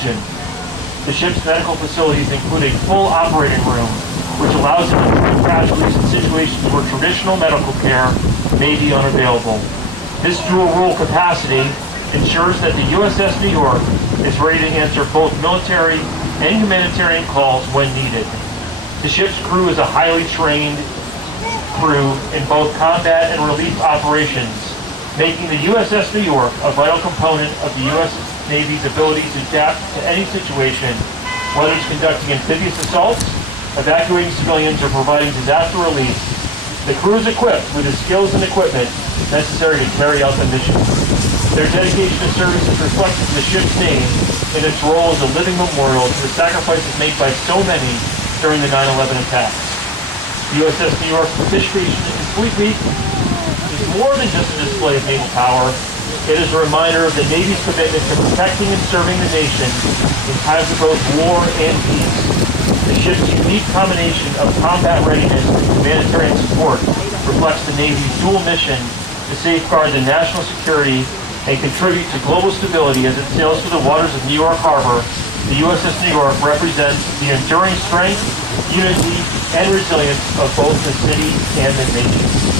oxygen. The ship's medical facilities include a full operating room, which allows them to treat casualties in situations where traditional medical care may be unavailable. This dual-role capacity ensures that the USS New York is ready to answer both military and humanitarian calls when needed. The ship's crew is a highly trained crew in both combat and relief operations, making the USS New York a vital component of the U.S. Navy's ability to adapt to any situation, whether it's conducting amphibious assaults, evacuating civilians, or providing disaster relief. The crew is equipped with the skills and equipment necessary to carry out the mission. Their dedication to service is reflected in the ship's name and its role as a living memorial to the sacrifices made by so many during the 9/11 attacks. The USS New York's participation in Fleet Week is more than just a display of naval power. It is a reminder of the Navy's commitment to protecting and serving the nation in times of both war and peace. The ship's unique combination of combat readiness and humanitarian support reflects the Navy's dual mission to safeguard the national security and contribute to global stability as it sails through the waters of New York Harbor. The USS New York represents the enduring strength, unity, and resilience of both the city and the nation.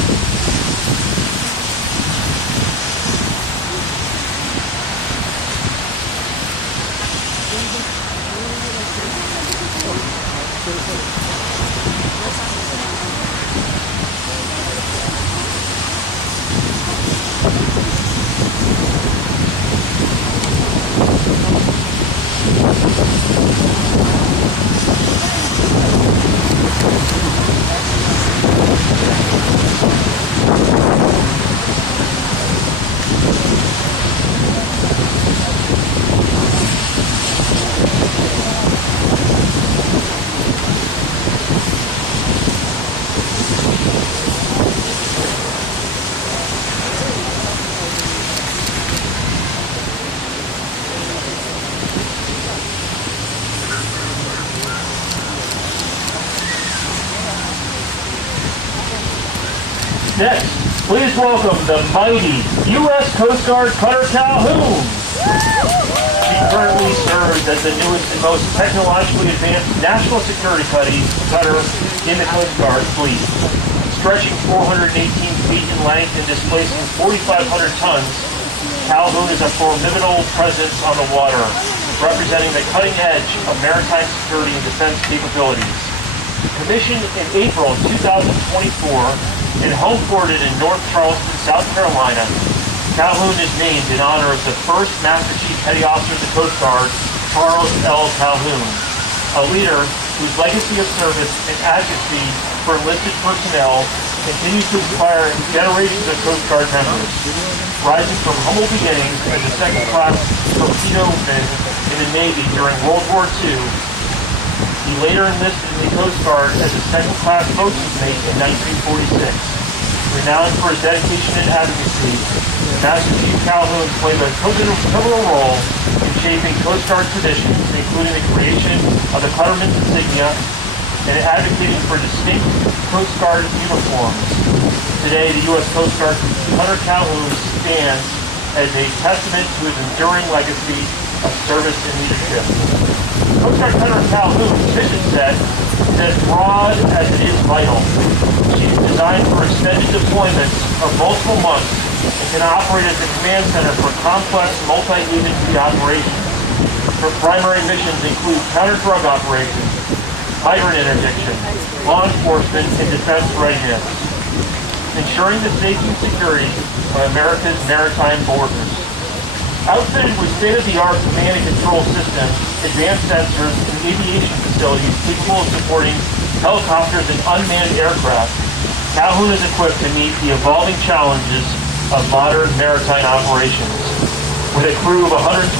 Next, please welcome the mighty U.S. Coast Guard Cutter Calhoun. She currently serves as the newest and most technologically advanced national security cutter in the Coast Guard fleet. Stretching 418 feet in length and displacing 4,500 tons, Calhoun is a formidable presence on the water, representing the cutting edge of maritime security and defense capabilities. Commissioned in April 2024, and homeported in North Charleston, South Carolina, Calhoun is named in honor of the first Master Chief Petty Officer of the Coast Guard, Charles L. Calhoun, a leader whose legacy of service and advocacy for enlisted personnel continues to inspire generations of Coast Guard members. Rising from humble beginnings as a second-class torpedoman in the Navy during World War II, he later enlisted in the Coast Guard as a second-class boatswain's mate in 1946. Renowned for his dedication and advocacy, Master Chief Calhoun played a pivotal role in shaping Coast Guard traditions, including the creation of the Cutterman's insignia and advocating for distinct Coast Guard uniforms. Today, the U.S. Coast Guard Cutter Calhoun stands as a testament to his enduring legacy of service and leadership. Coast Guard Cutter Calhoun's mission set is as broad as it is vital. She's designed for extended deployments of multiple months and can operate as a command center for complex multi-agency operations. Her primary missions include counter-drug operations, hydrant interdiction, law enforcement, and defense readiness, ensuring the safety and security of America's maritime borders. Outfitted with state-of-the-art command and control systems, advanced sensors, and aviation facilities capable of supporting helicopters and unmanned aircraft, Calhoun is equipped to meet the evolving challenges of modern maritime operations. With a crew of 124,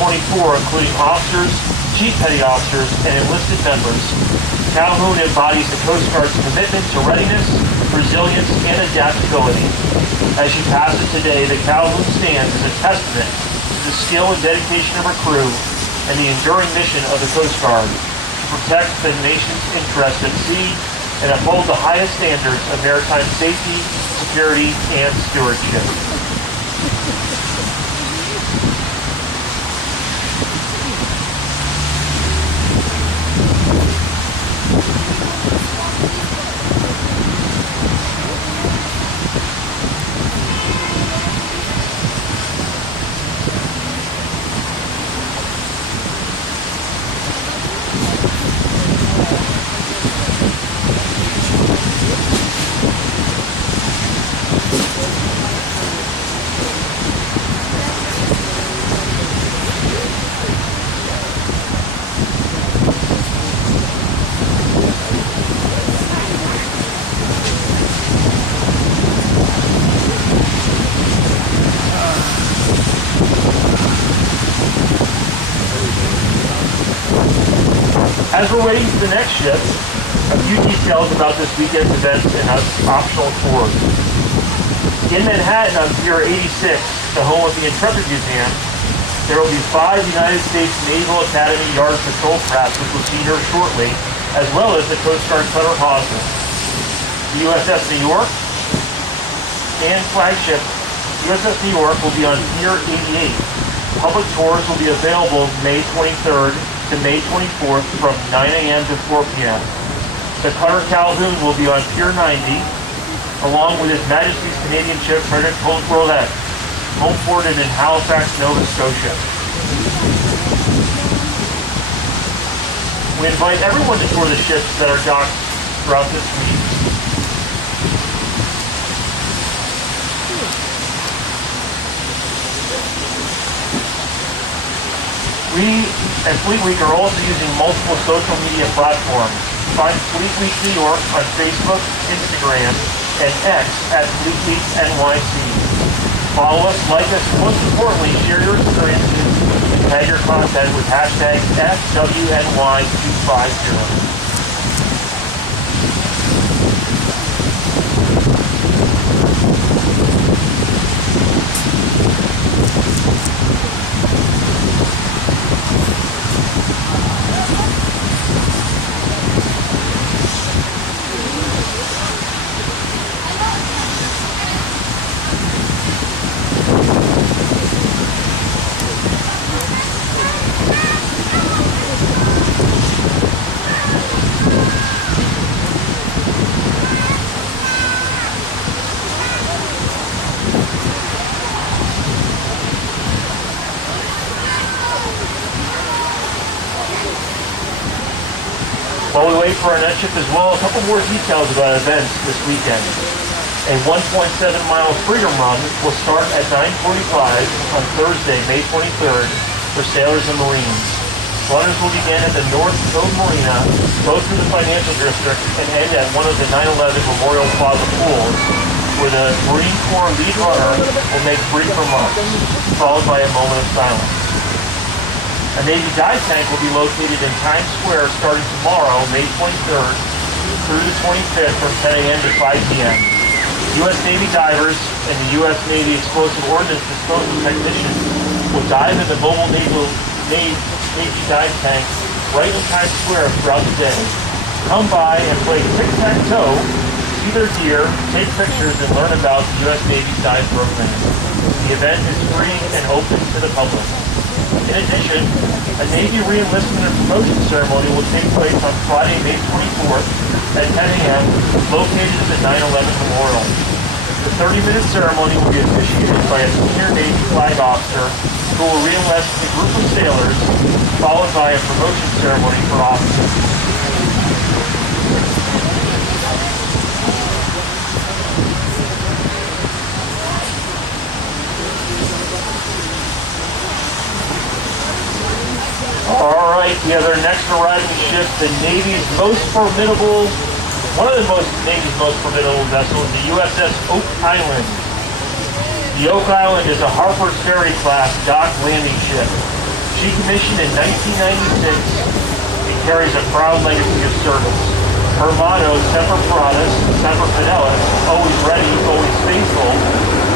including officers, chief petty officers, and enlisted members, Calhoun embodies the Coast Guard's commitment to readiness, resilience, and adaptability. As she passes today, the Calhoun stands as a testament the skill and dedication of her crew and the enduring mission of the Coast Guard to protect the nation's interests at sea and uphold the highest standards of maritime safety, security, and stewardship. As we're waiting for the next ship, a few details about this weekend's events and optional tours. In Manhattan on Pier 86, the home of the Intrepid Museum, there will be 5 United States Naval Academy Yard Patrol crafts, which we'll see here shortly, as well as the Coast Guard cutter Hosmer. The USS New York and flagship USS New York will be on Pier 88. Public tours will be available May 23rd to May 24th from 9 a.m. to 4 p.m. The cutter Calhoun will be on Pier 90, along with His Majesty's Canadian ship Frederick Roulette, home ported in Halifax, Nova Scotia. We invite everyone to tour the ships that are docked throughout this week. We at Fleet Week are also using multiple social media platforms. Find Fleet Week New York on Facebook, Instagram, and X at Fleet Week NYC. Follow us, like us, and most importantly, share your experiences and tag your content with hashtag FDNY250. While we wait for our next ship as well, a couple more details about events this weekend. A 1.7-mile freedom run will start at 9:45 on Thursday, May 23rd for sailors and Marines. Runners will begin at the North Cove Marina, go through the financial district, and end at one of the 9/11 Memorial Plaza pools, where the Marine Corps lead runner will make brief remarks, followed by a moment of silence. A Navy dive tank will be located in Times Square starting tomorrow, May 23rd, through the 25th from 10 a.m. to 5 p.m. U.S. Navy divers and the U.S. Navy Explosive Ordnance Disposal Technicians will dive in the mobile Navy dive tank right in Times Square throughout the day. Come by and play tic-tac-toe, see their gear, take pictures, and learn about the U.S. Navy's dive program. The event is free and open to the public. In addition, a Navy re-enlistment and promotion ceremony will take place on Friday, May 24th at 10 a.m., located at the 9/11 Memorial. The 30-minute ceremony will be officiated by a senior Navy flag officer who will re-enlist a group of sailors, followed by a promotion ceremony for officers. All right, we have our next arriving ship, the Navy's most formidable, one of the Navy's most formidable vessels, the USS Oak Island. The Oak Island is a Harper's Ferry class dock landing ship. She commissioned in 1996 and carries a proud legacy of service. Her motto, Semper Paratus, Semper Fidelis, always ready, always faithful,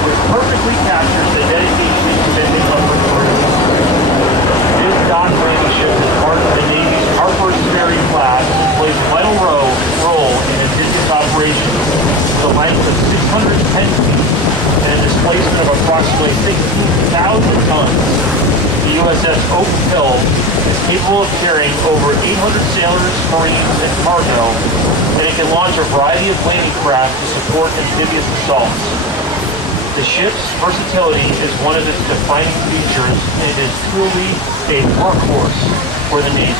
which perfectly captures the dedication and commitment of her crew. This dock landing ship is part of the Navy's Harper's Ferry class and plays a vital role in amphibious operations with a length of 610 feet and a displacement of approximately 16,000 tons. The USS Oak Hill is capable of carrying over 800 sailors, Marines, and cargo, and it can launch a variety of landing craft to support amphibious assaults. The ship's versatility is one of its defining features, and it is truly a workhorse for the Navy.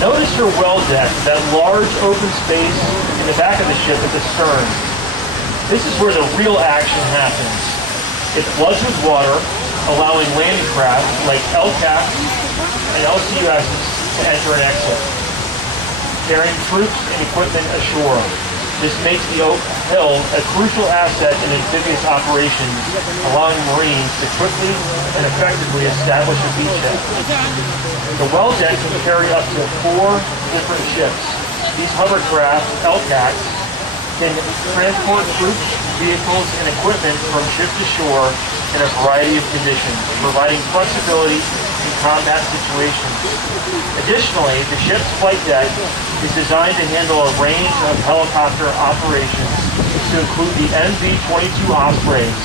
Notice her well deck, that large open space in the back of the ship at the stern. This is where the real action happens. It floods with water, allowing landing craft like LCAPs and LCUSs to enter and exit, carrying troops and equipment ashore. This makes the Oak Hill a crucial asset in amphibious operations, allowing Marines to quickly and effectively establish a beachhead. The well deck can carry up to 4 different ships. These hovercraft, LCATs, can transport troops, vehicles, and equipment from ship to shore in a variety of conditions, providing flexibility in combat situations. Additionally, the ship's flight deck is designed to handle a range of helicopter operations to include the MV-22 Ospreys,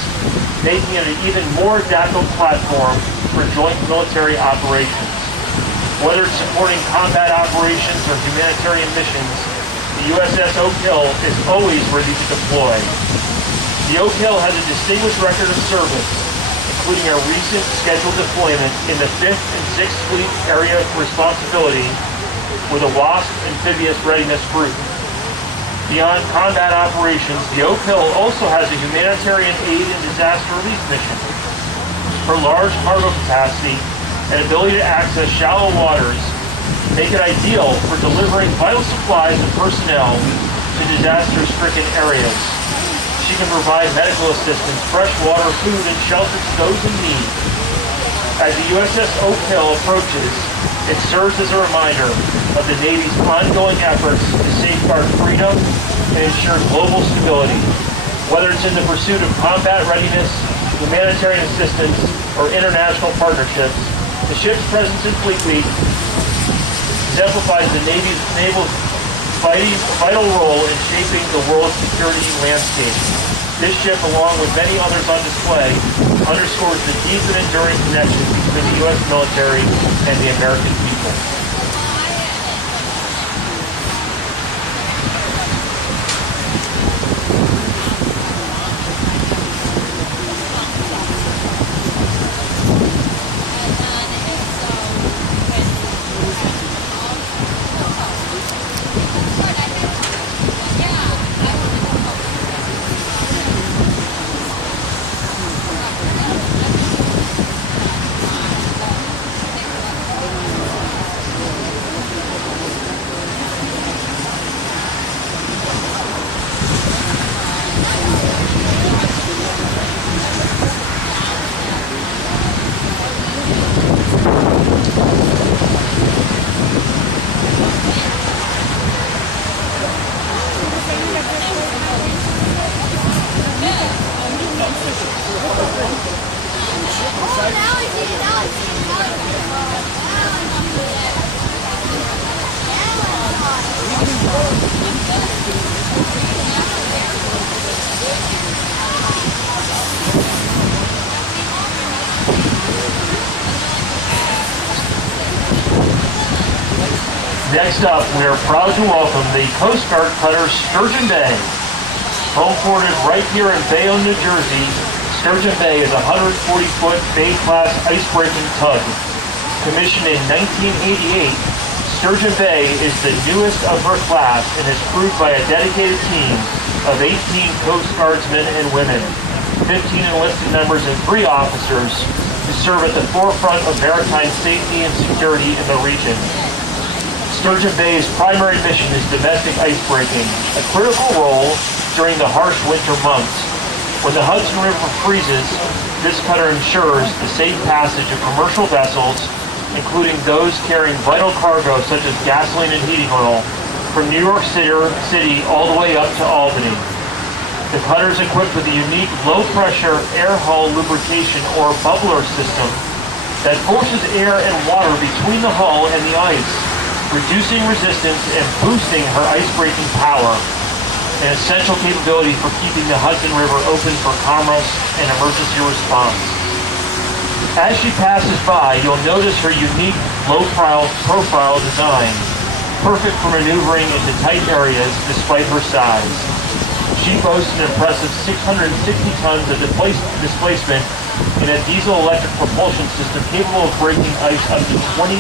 making it an even more adaptable platform for joint military operations. Whether it's supporting combat operations or humanitarian missions, the USS Oak Hill is always ready to deploy. The Oak Hill has a distinguished record of service, including a recent scheduled deployment in the 5th and 6th Fleet Area of Responsibility with a WASP Amphibious Readiness Group. Beyond combat operations, the Oak Hill also has a humanitarian aid and disaster relief mission. Her large cargo capacity and ability to access shallow waters make it ideal for delivering vital supplies and personnel to disaster-stricken areas. She can provide medical assistance, fresh water, food, and shelter to those in need. As the USS Oak Hill approaches, it serves as a reminder of the Navy's ongoing efforts to safeguard freedom and ensure global stability. Whether it's in the pursuit of combat readiness, humanitarian assistance, or international partnerships, the ship's presence in Fleet Week exemplifies the Naval's vital role in shaping the world's security landscape. This ship, along with many others on display, underscores the deep and enduring connection between the U.S. military and the American people. Next up, we are proud to welcome the Coast Guard cutter Sturgeon Bay. Homeported right here in Bayonne, New Jersey, Sturgeon Bay is a 140-foot Bay-class ice-breaking tug. Commissioned in 1988, Sturgeon Bay is the newest of her class and is crewed by a dedicated team of 18 Coast Guardsmen and women, 15 enlisted members and 3 officers who serve at the forefront of maritime safety and security in the region. Sturgeon Bay's primary mission is domestic icebreaking, a critical role during the harsh winter months. When the Hudson River freezes, this cutter ensures the safe passage of commercial vessels, including those carrying vital cargo such as gasoline and heating oil, from New York City all the way up to Albany. The cutter is equipped with a unique low-pressure air hull lubrication or bubbler system that forces air and water between the hull and the ice, reducing resistance and boosting her ice-breaking power, an essential capability for keeping the Hudson River open for commerce and emergency response. As she passes by, you'll notice her unique low-profile design, perfect for maneuvering into tight areas despite her size. She boasts an impressive 660 tons of displacement in a diesel-electric propulsion system capable of breaking ice up to 20